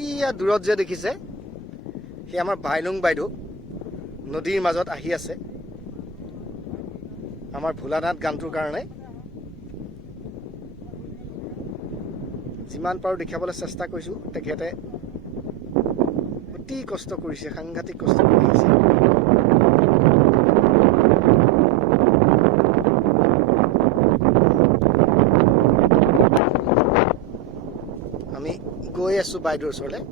ইয়া দূৰত যে দেখিছে সি আমাৰ বাইলুং বাইদেউ নদীৰ মাজত আহি আছে আমাৰ ভোলানাথ গানটোৰ কাৰণে যিমান পাৰো দেখাবলৈ চেষ্টা কৰিছো তেখেতে অতি কষ্ট কৰিছে সাংঘাতিক কষ্ট কৰিছে আমি গৈ আছো বাইদেউৰ ওচৰলৈ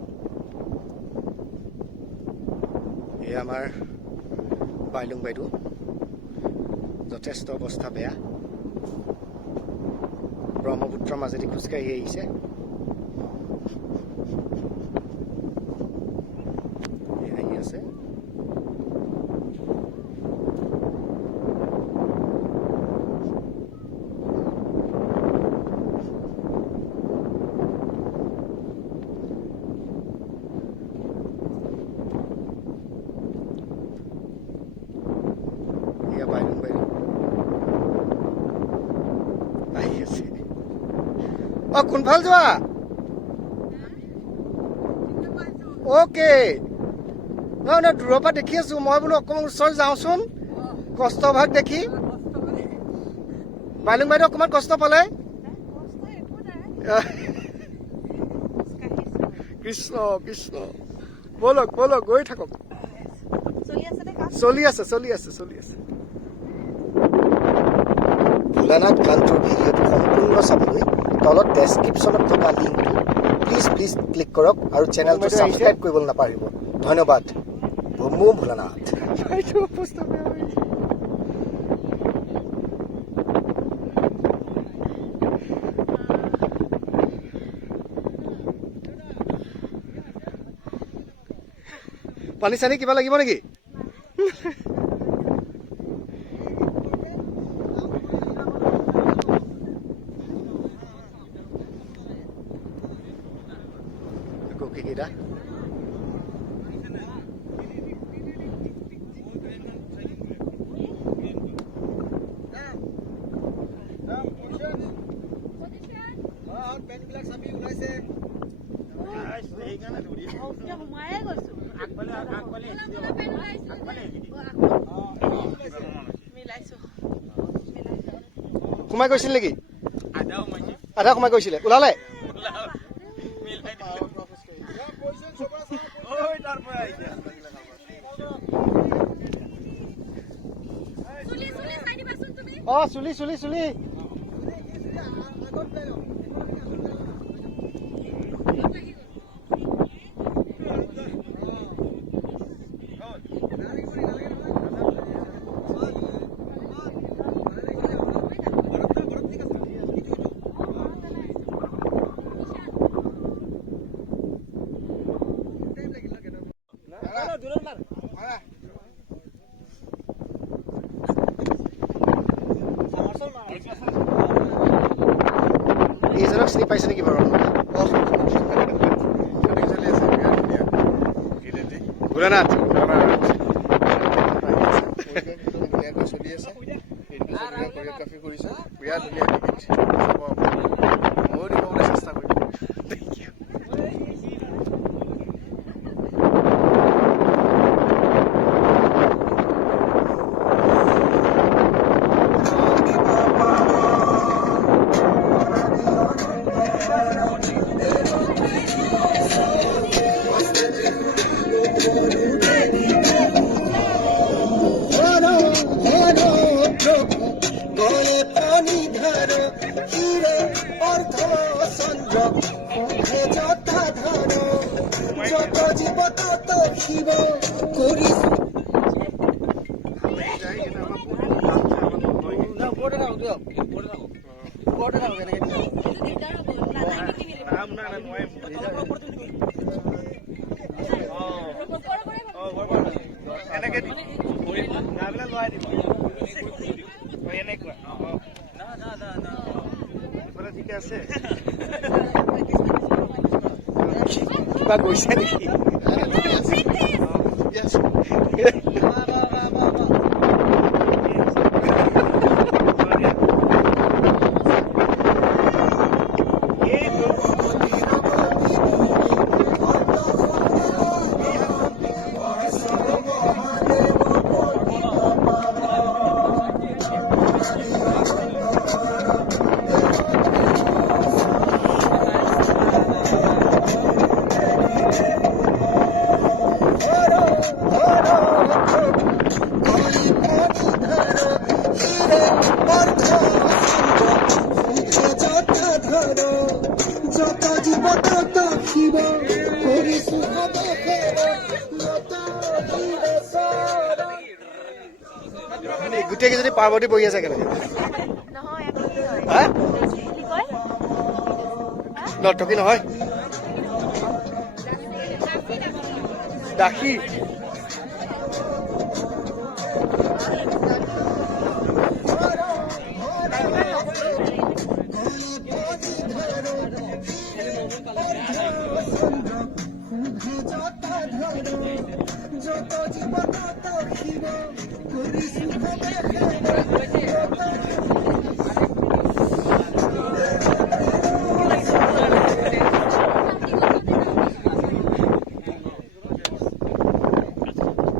এই আমাৰ বাইলুং বাইদেউ যথেষ্ট অৱস্থা বেয়া ব্ৰহ্মপুত্ৰৰ মাজেদি খোজকাঢ়ি আহিছে আহি আছে বাইলুং বাইদেউ আহি আছে অ কোনফাল যোৱা অ'কে নহয় নহয় দূৰৰ পৰা দেখি আছো মই বোলো অকণমান ওচৰত যাওঁচোন কষ্ট ভাগ দেখি বাইলুং বাইদেউ অকণমান কষ্ট পালে কৃষ্ণ কৃষ্ণ বলক বলক গৈ থাকক চলি আছে ভোলানাথ গানটোৰ ভিডিঅ'টো সম্পূৰ্ণ চাবলৈ তলত ডেছক্ৰিপশ্যনত থকা লিংকটো প্লিজ ক্লিক কৰক আৰু চেনেলটো ছাবস্ক্ৰাইব কৰিবলৈ নাপাহৰিব ধন্যবাদ ভমু ভোলানাথ পানী চানী কিবা লাগিব নেকি kita সোমাই গৈছিল নেকি আধা সোমাই গৈছিলে ওলালে অ চুলি এইজনক চিনি পাইছে নেকি বাৰু ভোলানাথ চলি আছে কোৰিঅ'গ্ৰাফি কৰিছে বিৰাট ধুনীয়া ময়ো দিবলৈ চেষ্টা কৰিম কিবা গৈছে নেকি গোটেইকেইজনী পাৰ্বতী বহি আছে একেলগে হা নৰ্তকী নহয় দাসী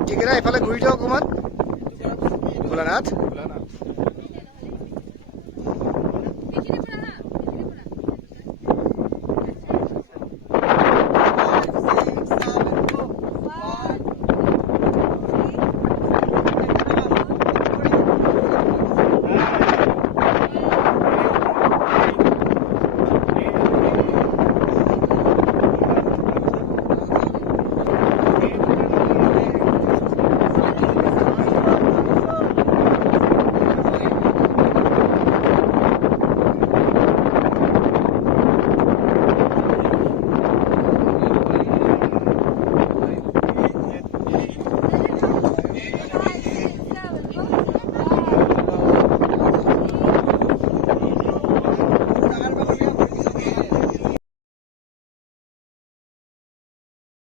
ঠিকেনা এফালে ঘূৰি যাওঁ অকণমান ভোলানাথ